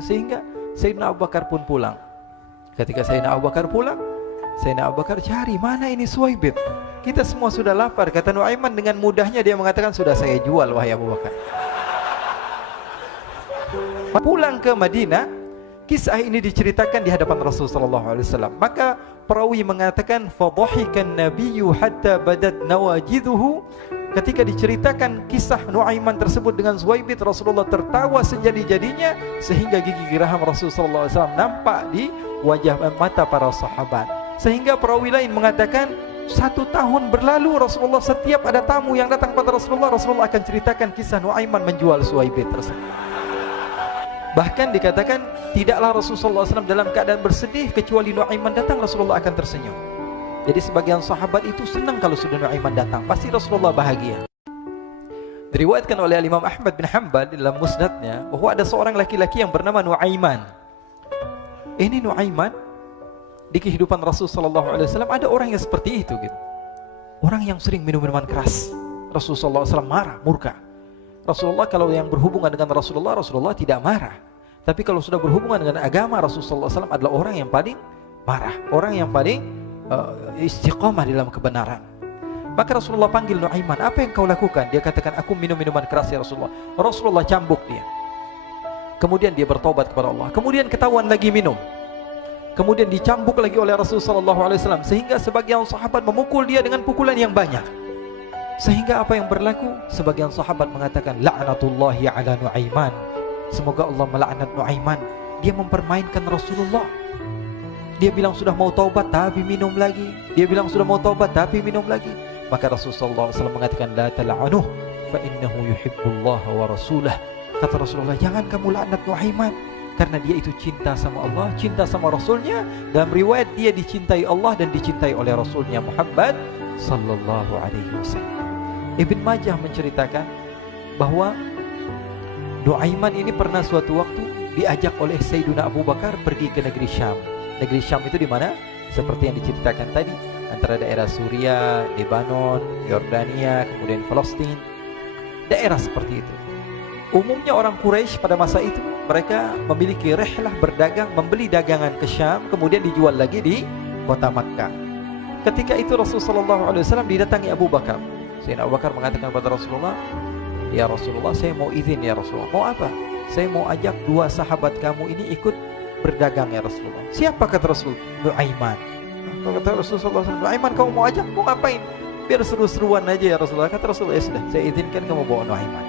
Sehingga Sayyidina Abu Bakar pun pulang. Ketika Sayyidina Abu Bakar pulang, Sayyidina Abu Bakar cari, mana ini Suwaibit? Kita semua sudah lapar. Kata Nuaiman dengan mudahnya dia mengatakan, sudah saya jual wahai Abu Bakar. Pulang ke Madinah, kisah ini diceritakan di hadapan Rasulullah SAW. Maka perawi mengatakan, fadhahikan nabiyyu hatta badat nawajiduhu. Ketika diceritakan kisah Nuaiman tersebut dengan Suwaibit, Rasulullah tertawa sejadi-jadinya sehingga gigi geraham Rasulullah SAW nampak di wajah mata para sahabat. Sehingga perawi lain mengatakan 1 tahun berlalu Rasulullah setiap ada tamu yang datang pada Rasulullah akan ceritakan kisah Nuaiman menjual Suwaibit tersebut. Bahkan dikatakan tidaklah Rasulullah SAW dalam keadaan bersedih kecuali Nuaiman datang Rasulullah akan tersenyum. Jadi sebagian sahabat itu senang kalau sudah Nuaiman datang, pasti Rasulullah bahagia. Diriwayatkan oleh Imam Ahmad bin Hanbal dalam musnadnya bahwa ada seorang laki-laki yang bernama Nuaiman. Ini Nuaiman di kehidupan Rasulullah SAW ada orang yang seperti itu gitu. Orang yang sering minum minuman keras. Rasulullah SAW marah, murka. Rasulullah kalau yang berhubungan dengan Rasulullah tidak marah. Tapi kalau sudah berhubungan dengan agama, Rasulullah SAW adalah orang yang paling marah, orang yang paling istiqamah dalam kebenaran. Maka Rasulullah panggil Nuaiman, apa yang kau lakukan? Dia katakan, aku minum minuman keras ya Rasulullah. Rasulullah cambuk dia. Kemudian dia bertobat kepada Allah. Kemudian ketahuan lagi minum. Kemudian dicambuk lagi oleh Rasulullah SAW. Sehingga sebagian sahabat memukul dia dengan pukulan yang banyak. Sehingga apa yang berlaku? Sebagian sahabat mengatakan, la'natullahi ala Nuaiman. Semoga Allah melaknat Nuaiman. Dia mempermainkan Rasulullah. Dia bilang sudah mau taubat tapi minum lagi. Dia bilang sudah mau taubat tapi minum lagi. Maka Rasulullah SAW mengatakan, la tal'anuh fa innahu yuhibbullah wa rasulah. Kata Rasulullah, jangan kamu laknat Nuaiman, karena dia itu cinta sama Allah, cinta sama Rasulnya. Dalam riwayat dia dicintai Allah dan dicintai oleh Rasulnya Muhammad sallallahu alaihi wasallam. Ibn Majah menceritakan bahwa Nuaiman ini pernah suatu waktu diajak oleh Sayyidina Abu Bakar pergi ke negeri Syam. Negeri Syam itu di mana? Seperti yang diceritakan tadi, antara daerah Suriah, Lebanon, Yordania, kemudian Palestina. Daerah seperti itu. Umumnya orang Quraisy pada masa itu mereka memiliki rihlah berdagang, membeli dagangan ke Syam, kemudian dijual lagi di kota Makkah. Ketika itu Rasulullah SAW didatangi Abu Bakar. Sayyidina Abu Bakar mengatakan kepada Rasulullah, ya Rasulullah, saya mau izin ya Rasulullah. Mau apa? Saya mau ajak 2 sahabat kamu ini ikut berdagang ya Rasulullah. Siapa kata Rasul? Nuaiman. Kata Rasulullah, Nuaiman kamu mau ajak? Mau ngapain? Biar seru-seruan aja ya Rasulullah. Kata Rasulullah, ya sudah, saya izinkan kamu bawa Nuaiman.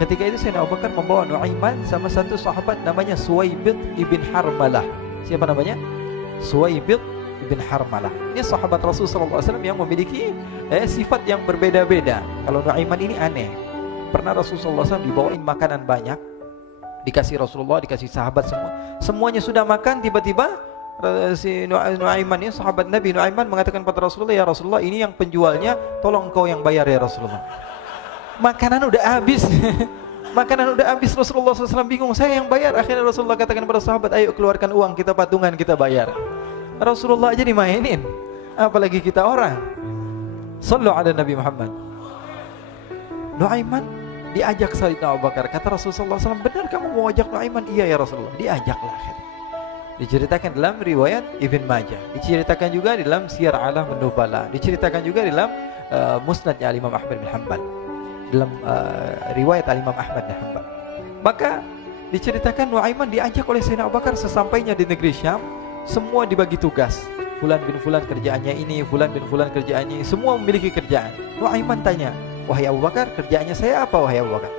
Ketika itu Sayyidina Abu Bakar membawa Nuaiman sama satu sahabat namanya Suwaibit ibn Harmalah. Siapa namanya? Suwaibit ibn Harmalah. Ini sahabat Rasulullah SAW yang memiliki sifat yang berbeda-beda. Kalau Nuaiman ini aneh. Pernah Rasulullah SAW dibawain makanan banyak, dikasih Rasulullah, dikasih sahabat semua. Semuanya sudah makan, tiba-tiba si Nuaiman ini, sahabat Nabi Nuaiman mengatakan kepada Rasulullah, ya Rasulullah, ini yang penjualnya, tolong engkau yang bayar ya Rasulullah. Makanan udah habis. Makanan udah habis, Rasulullah SAW bingung, saya yang bayar. Akhirnya Rasulullah katakan kepada sahabat, ayo keluarkan uang, kita patungan, kita bayar. Rasulullah aja dimainin, apalagi kita orang. Sallu ala Nabi Muhammad. Nuaiman diajak Sayyidina Abu Bakar. Kata Rasulullah SAW, benar kamu mau ajak Nuaiman? Iya ya Rasulullah. Diajaklah. Diceritakan dalam riwayat Ibn Majah, diceritakan juga di dalam Siyar A'lam Nubala, diceritakan juga di dalam Musnadnya Imam Ahmad bin Hanbal, dalam riwayat Imam Ahmad bin Hanbal. Maka diceritakan Nuaiman diajak oleh Sayyidina Abu Bakar. Sesampainya di negeri Syam, semua dibagi tugas. Fulan bin Fulan kerjaannya ini, Fulan bin Fulan kerjaannya ini, semua memiliki kerjaan. Nuaiman tanya, wahai Abu Bakar, kerjaannya saya apa wahai Abu Bakar?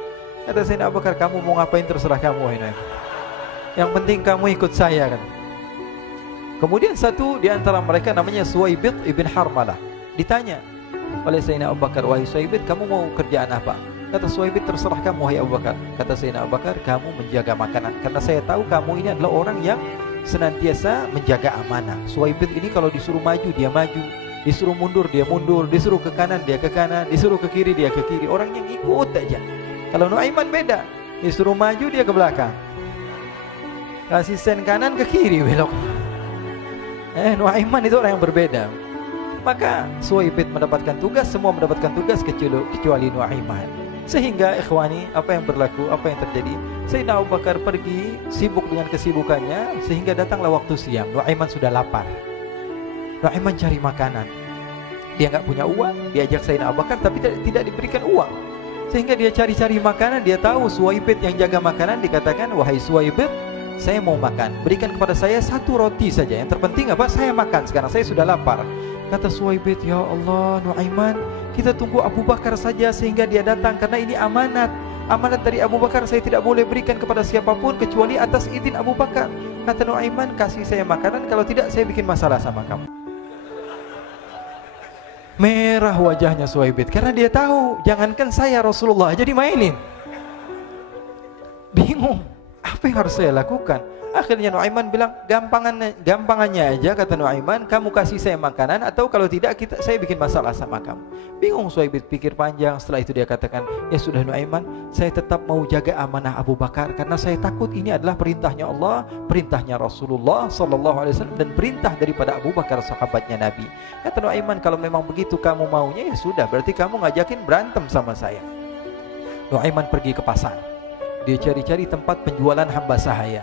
Kata Sayyidina Abu Bakar, kamu mau ngapain terserah kamu wahai Nuaiman. Yang penting kamu ikut saya kan. Kemudian satu di antara mereka namanya Suwaibit ibn Harmalah. Ditanya oleh Sayyidina Abu Bakar, wahai Suwaibit, kamu mau kerjaan apa? Kata Suwaibit, terserah kamu wahai Abu Bakar. Kata Sayyidina Abu Bakar, kamu menjaga makanan, karena saya tahu kamu ini adalah orang yang senantiasa menjaga amanah. Suwaibit ini kalau disuruh maju dia maju, disuruh mundur dia mundur, disuruh ke kanan dia ke kanan, disuruh ke kiri dia ke kiri. Orang yang ikut aja. Kalau Nuaiman beda, disuruh maju dia ke belakang, kasih sen kanan ke kiri belok. Nuaiman itu orang yang berbeda. Maka Suwaibit mendapatkan tugas, semua mendapatkan tugas kecuali Nuaiman. Sehingga ikhwani, apa yang berlaku, apa yang terjadi? Sayyidina Abu Bakar pergi sibuk dengan kesibukannya sehingga datanglah waktu siang. Nuaiman sudah lapar. Nuaiman cari makanan. Dia nggak punya uang, diajak Sayyidina Abu Bakar tapi tidak diberikan uang. Sehingga dia cari-cari makanan, dia tahu Suwaibid yang jaga makanan, dikatakan, "Wahai Suwaibid, saya mau makan. Berikan kepada saya 1 roti saja. Yang terpenting apa? Saya makan sekarang, saya sudah lapar." Kata Suwaibid, "Ya Allah, Nuaiman, kita tunggu Abu Bakar saja sehingga dia datang karena ini amanat. Amanat dari Abu Bakar, saya tidak boleh berikan kepada siapapun kecuali atas izin Abu Bakar." Kata Nuaiman, "Kasih saya makanan, kalau tidak saya bikin masalah sama kamu." Merah wajahnya Suwaibid karena dia tahu jangankan saya Rasulullah aja dimainin. Bingung, apa yang harus saya lakukan? Akhirnya Nuaiman bilang, gampangannya aja, kata Nuaiman, kamu kasih saya makanan atau kalau tidak saya bikin masalah sama kamu. Bingung Suwaibid, pikir panjang. Setelah itu dia katakan, "Ya sudah Nuaiman, saya tetap mau jaga amanah Abu Bakar karena saya takut ini adalah perintahnya Allah, perintahnya Rasulullah sallallahu alaihi wasallam dan perintah daripada Abu Bakar sahabatnya Nabi." Kata Nuaiman, "Kalau memang begitu kamu maunya, ya sudah, berarti kamu ngajakin berantem sama saya." Nuaiman pergi ke pasar. Dia cari-cari tempat penjualan hamba sahaya.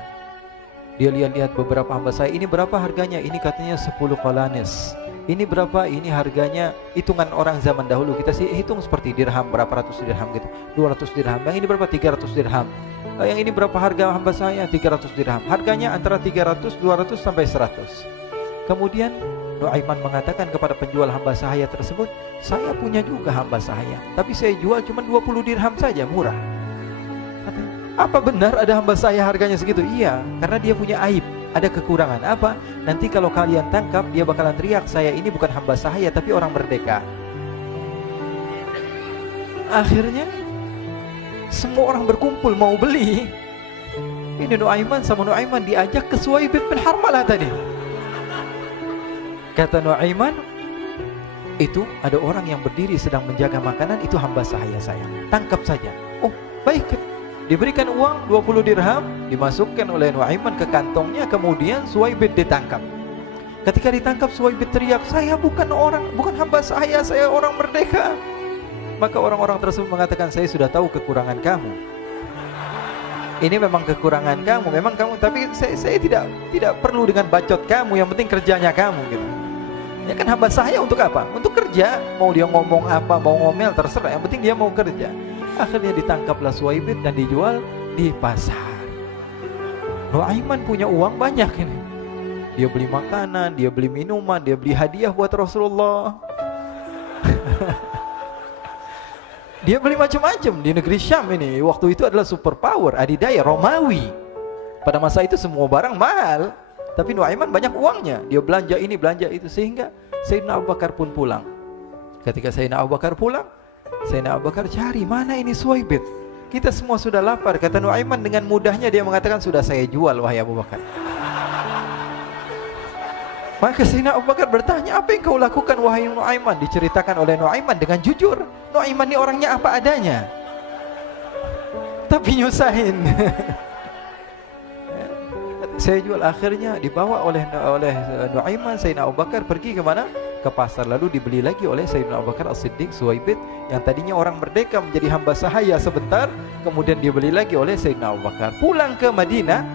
Dia lihat-lihat beberapa hamba sahaya. Ini berapa harganya? Ini katanya 10 qalanis. Ini berapa? Ini harganya hitungan orang zaman dahulu. Kita sih hitung seperti dirham, berapa ratus dirham gitu. 200 dirham. Yang ini berapa? 300 dirham. Yang ini berapa harga hamba sahaya? 300 dirham. Harganya antara 300, 200 sampai 100. Kemudian Nuaiman mengatakan kepada penjual hamba sahaya tersebut, "Saya punya juga hamba sahaya, tapi saya jual cuma 20 dirham saja, murah." Katanya, "Apa benar ada hamba saya harganya segitu?" "Iya, karena dia punya aib, ada kekurangan." "Apa?" "Nanti kalau kalian tangkap, dia bakalan teriak, saya ini bukan hamba sahaya tapi orang merdeka." Akhirnya semua orang berkumpul mau beli. Ini Nuaiman sama Nuaiman diajak ke Suwaibid bin Harmalah tadi. Kata Nuaiman, "Itu ada orang yang berdiri sedang menjaga makanan, itu hamba sahaya saya. Tangkap saja." "Oh, baik." Diberikan uang 20 dirham, dimasukkan oleh Nuaiman ke kantongnya, kemudian Suwaibid ditangkap. Ketika ditangkap, Suwaibid teriak, "Saya bukan hamba saya orang merdeka." Maka orang-orang tersebut mengatakan, "Saya sudah tahu kekurangan kamu. Ini memang kekurangan kamu, memang kamu, tapi saya tidak perlu dengan bacot kamu, yang penting kerjanya kamu gitu. Ya kan hamba saya untuk apa? Untuk kerja. Mau dia ngomong apa, mau ngomel terserah, yang penting dia mau kerja." Akhirnya ditangkaplah Suwaibid dan dijual di pasar. Nuaiman punya uang banyak ini. Dia beli makanan, dia beli minuman, dia beli hadiah buat Rasulullah. Dia beli macam-macam di negeri Syam ini. Waktu itu adalah superpower, adidaya Romawi. Pada masa itu semua barang mahal, tapi Nuaiman banyak uangnya. Dia belanja ini, belanja itu, sehingga Sayyidina Abu Bakar pun pulang. Ketika Sayyidina Abu Bakar pulang, Sayyidina Abu Bakar cari, "Mana ini Suwaibid? Kita semua sudah lapar." Kata Nuaiman dengan mudahnya dia mengatakan, "Sudah saya jual wahai Abu Bakar." Maka Sayyidina Abu Bakar bertanya, "Apa yang kau lakukan wahai Nuaiman?" Diceritakan oleh Nuaiman dengan jujur. Nuaiman ini orangnya apa adanya, tapi nyusahin. Saya jual. Akhirnya dibawa oleh Nuaiman, Sayyidina Abu Bakar pergi ke mana? Ke pasar. Lalu dibeli lagi oleh Sayyidina Abu Bakar As-Siddiq Suwaibid yang tadinya orang merdeka menjadi hamba sahaya sebentar, kemudian dibeli lagi oleh Sayyidina Abu Bakar. Pulang ke Madinah,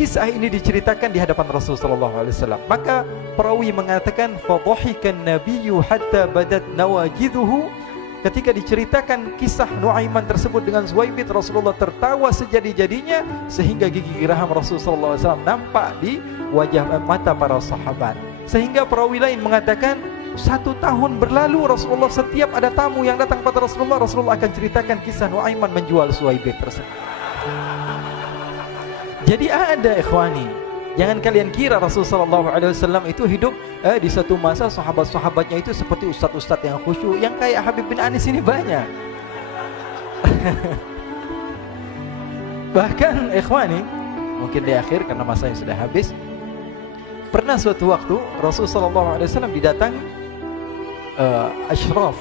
kisah ini diceritakan di hadapan Rasulullah sallallahu alaihi wasallam. Maka perawi mengatakan, "Fadhahikan nabiyyu hatta badat nawajidhuhu." Ketika diceritakan kisah Nuaiman tersebut dengan Suwaibid, Rasulullah tertawa sejadi-jadinya sehingga gigi geraham Rasulullah sallallahu alaihi wasallam nampak di wajah mata para sahabat. Sehingga perawi lain mengatakan 1 tahun berlalu Rasulullah, setiap ada tamu yang datang kepada Rasulullah akan ceritakan kisah Nuaiman menjual Suwaibid tersebut. Jadi ada ikhwani, jangan kalian kira Rasulullah SAW itu hidup di satu masa sahabat-sahabatnya itu seperti ustadz-ustadz yang khusyuk, yang kayak Habib bin Anis ini banyak. Bahkan ikhwani, mungkin di akhir karena masanya sudah habis, pernah suatu waktu Rasulullah SAW didatangi asyraf,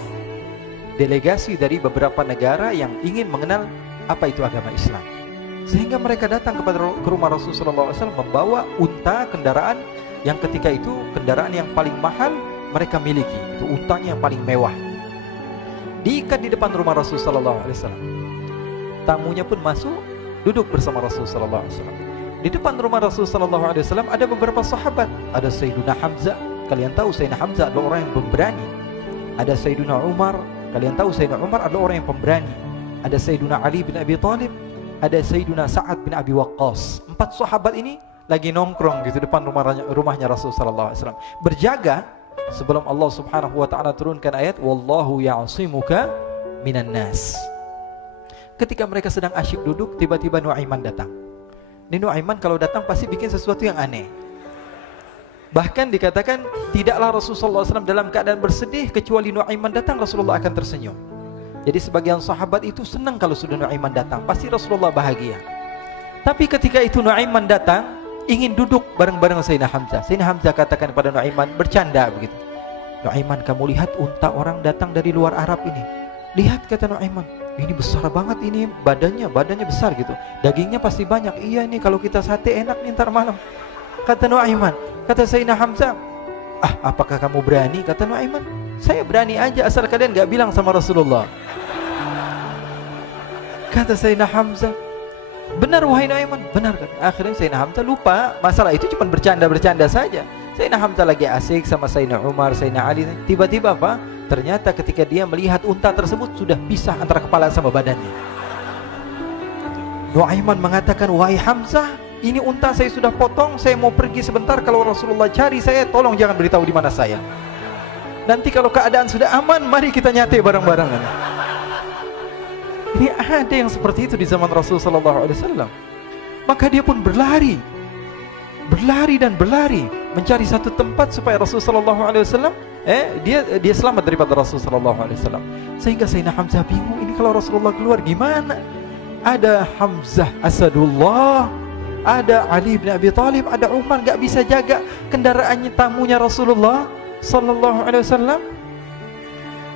delegasi dari beberapa negara yang ingin mengenal apa itu agama Islam. Sehingga mereka datang ke rumah Rasulullah SAW membawa unta, kendaraan yang ketika itu kendaraan yang paling mahal mereka miliki. Itu untanya yang paling mewah. Diikat di depan rumah Rasulullah SAW. Tamunya pun masuk, duduk bersama Rasul sallallahu alaihi wasallam. Di depan rumah Rasul sallallahu alaihi wasallam ada beberapa sahabat. Ada Sayyiduna Hamzah. Kalian tahu Sayyidina Hamzah adalah orang yang pemberani. Ada Sayyiduna Umar. Kalian tahu Sayyidina Umar adalah orang yang pemberani. Ada Sayyiduna Ali bin Abi Thalib. Ada Sayyiduna Sa'ad bin Abi Waqqas. 4 sahabat ini lagi nongkrong gitu depan rumahnya Rasul sallallahu alaihi wasallam, berjaga sebelum Allah Subhanahu wa taala turunkan ayat wallahu ya'simuka minan nas. Ketika mereka sedang asyik duduk, tiba-tiba Nuaiman datang. Ini Nuaiman kalau datang pasti bikin sesuatu yang aneh. Bahkan dikatakan tidaklah Rasulullah SAW dalam keadaan bersedih, kecuali Nuaiman datang Rasulullah akan tersenyum. Jadi sebagian sahabat itu senang kalau sudah Nuaiman datang, pasti Rasulullah bahagia. Tapi ketika itu Nuaiman datang, ingin duduk bareng-bareng Sayyidina Hamzah. Sayyidina Hamzah katakan kepada Nuaiman, bercanda begitu. Nuaiman, kamu lihat unta orang datang dari luar Arab ini. Lihat, kata Nuaiman, ini besar banget ini, badannya besar gitu. Dagingnya pasti banyak. Iya, ini kalau kita sate enak nih ntar malam. Kata Nuaiman. Kata Sayyidina Hamzah, apakah kamu berani? Kata Nuaiman, saya berani aja asal kalian gak bilang sama Rasulullah. Kata Sayyidina Hamzah, benar wahai Nuaiman, benar kan? Akhirnya Sayyidina Hamzah lupa masalah itu, cuma bercanda-bercanda saja. Sayyidina Hamzah lagi asik sama Sayyidina Umar, Sayyidina Ali. Tiba-tiba apa? Ternyata ketika dia melihat unta tersebut sudah pisah antara kepala sama badannya. Nuaiman mengatakan, wahai Hamzah, ini unta saya sudah potong, saya mau pergi sebentar. Kalau Rasulullah cari saya, tolong jangan beritahu di mana saya. Nanti kalau keadaan sudah aman, mari kita nyate bareng-barengan. Ini ada yang seperti itu di zaman Rasul sallallahu alaihi wasallam. Maka dia pun berlari dan berlari mencari satu tempat supaya Rasul sallallahu alaihi wasallam dia selamat daripada Rasul sallallahu alaihi wasallam. Sehingga Sayyidina Hamzah bingung, ini kalau Rasulullah keluar gimana? Ada Hamzah Asadullah, ada Ali bin Abi Thalib, ada Umar, gak bisa jaga kendaraannya tamunya Rasulullah sallallahu alaihi wasallam.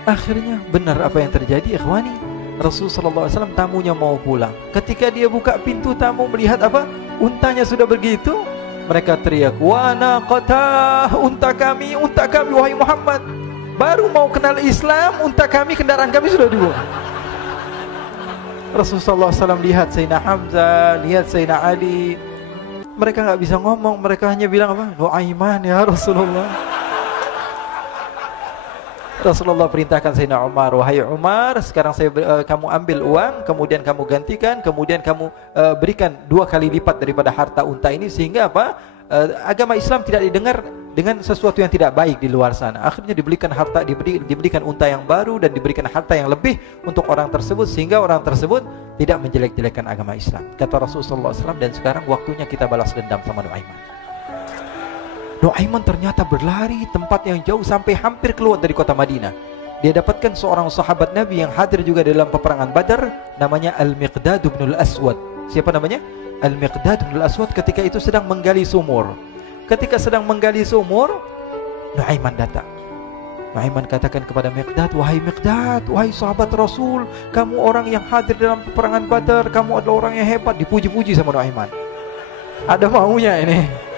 Akhirnya benar apa yang terjadi, ikhwani. Rasul sallallahu alaihi wasallam tamunya mau pulang. Ketika dia buka pintu tamu melihat apa? Untanya sudah begitu. Mereka teriak, "Wa naqata, unta kami wahai Muhammad. Baru mau kenal Islam, unta kami, kendaraan kami sudah dibawa." Rasul sallallahu alaihi wasallam lihat Sayyidina Hamzah, lihat Sayyidina Ali. Mereka enggak bisa ngomong, mereka hanya bilang apa? Nuaiman ya Rasulullah. Rasulullah perintahkan Sayyidina Umar, wahai Umar, sekarang kamu ambil uang, kemudian kamu gantikan, kemudian kamu berikan 2 kali lipat daripada harta unta ini, sehingga apa? Agama Islam tidak didengar dengan sesuatu yang tidak baik di luar sana. Akhirnya diberikan harta, diberikan unta yang baru dan diberikan harta yang lebih untuk orang tersebut, sehingga orang tersebut tidak menjelek-jelekan agama Islam. Kata Rasulullah SAW, dan sekarang waktunya kita balas dendam sama Nuaiman. Nuaiman ternyata berlari tempat yang jauh sampai hampir keluar dari kota Madinah. Dia dapatkan seorang sahabat Nabi yang hadir juga dalam peperangan Badar, namanya Al-Miqdad bin Al-Aswad. Siapa namanya? Al-Miqdad bin Al-Aswad ketika itu sedang menggali sumur. Ketika sedang menggali sumur, Nuaiman datang. Nuaiman katakan kepada Miqdad, wahai Miqdad, wahai sahabat Rasul, kamu orang yang hadir dalam peperangan Badar, kamu adalah orang yang hebat. Dipuji-puji sama Nuaiman. Ada maunya ini.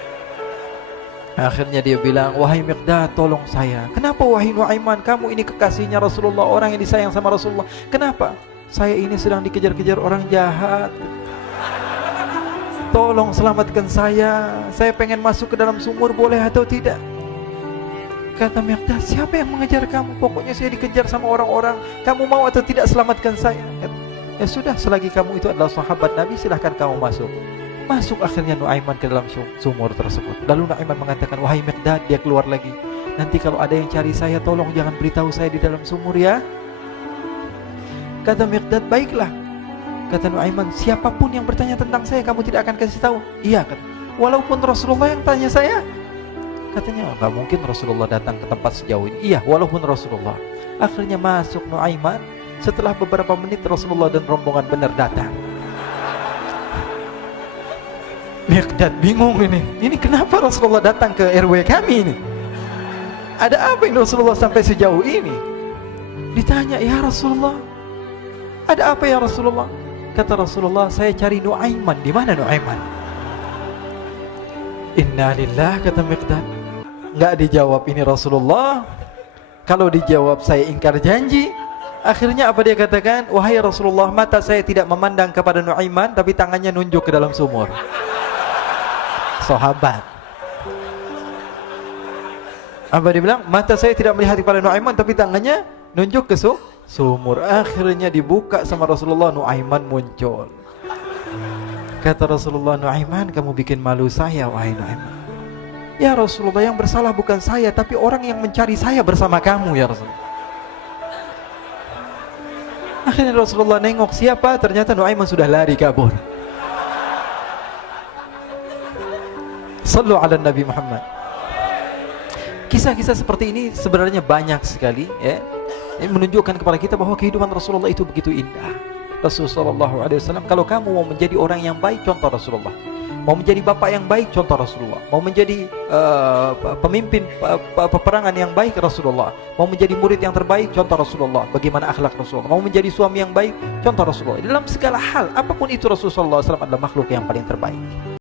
Akhirnya dia bilang, wahai Miqdad, tolong saya. Kenapa wahai Nuaiman? Kamu ini kekasihnya Rasulullah, orang yang disayang sama Rasulullah. Kenapa? Saya ini sedang dikejar-kejar orang jahat. Tolong selamatkan saya. Saya pengen masuk ke dalam sumur, boleh atau tidak? Kata Miqdad, siapa yang mengejar kamu? Pokoknya saya dikejar sama orang-orang. Kamu mau atau tidak selamatkan saya? Ya sudah, selagi kamu itu adalah sahabat Nabi, silahkan kamu masuk. Masuk akhirnya Nuaiman ke dalam sumur tersebut. Lalu Nuaiman mengatakan, wahai Miqdad, dia keluar lagi. Nanti kalau ada yang cari saya, tolong jangan beritahu saya di dalam sumur ya. Kata Miqdad, baiklah. Kata Nuaiman, siapapun yang bertanya tentang saya, kamu tidak akan kasih tahu. Iya, kata. Walaupun Rasulullah yang tanya saya. Katanya, enggak mungkin Rasulullah datang ke tempat sejauh ini. Iya, walaupun Rasulullah. Akhirnya masuk Nuaiman. Setelah beberapa menit Rasulullah dan rombongan benar datang. Miqdad bingung ini. Ini kenapa Rasulullah datang ke RW kami ini? Ada apa ini Rasulullah sampai sejauh ini? Ditanya, ya Rasulullah, ada apa ya Rasulullah? Kata Rasulullah, saya cari Nuaiman. Di mana Nuaiman? Innalillah, kata Miqdad. Enggak dijawab ini Rasulullah. Kalau dijawab saya ingkar janji. Akhirnya apa dia katakan? Wahai Rasulullah, mata saya tidak memandang kepada Nuaiman, tapi tangannya nunjuk ke dalam sumur. Sahabat. Apa dia bilang? Mata saya tidak melihat kepada Nuaiman, tapi tangannya nunjuk ke sumur. Akhirnya dibuka sama Rasulullah, Nuaiman muncul. Kata Rasulullah, Nuaiman, kamu bikin malu saya, wahai Nuaiman. Ya Rasulullah, yang bersalah bukan saya, tapi orang yang mencari saya bersama kamu, ya Rasulullah. Akhirnya Rasulullah nengok, siapa? Ternyata Nuaiman sudah lari kabur. Sallu ala Nabi Muhammad. Kisah-kisah seperti ini sebenarnya banyak sekali, ya. Ini menunjukkan kepada kita bahwa kehidupan Rasulullah itu begitu indah. Rasulullah SAW, kalau kamu mau menjadi orang yang baik, contoh Rasulullah. Mau menjadi bapak yang baik, contoh Rasulullah. Mau menjadi pemimpin peperangan yang baik, Rasulullah. Mau menjadi murid yang terbaik, contoh Rasulullah. Bagaimana akhlak Rasulullah. Mau menjadi suami yang baik, contoh Rasulullah. Dalam segala hal, apapun itu, Rasulullah SAW adalah makhluk yang paling terbaik.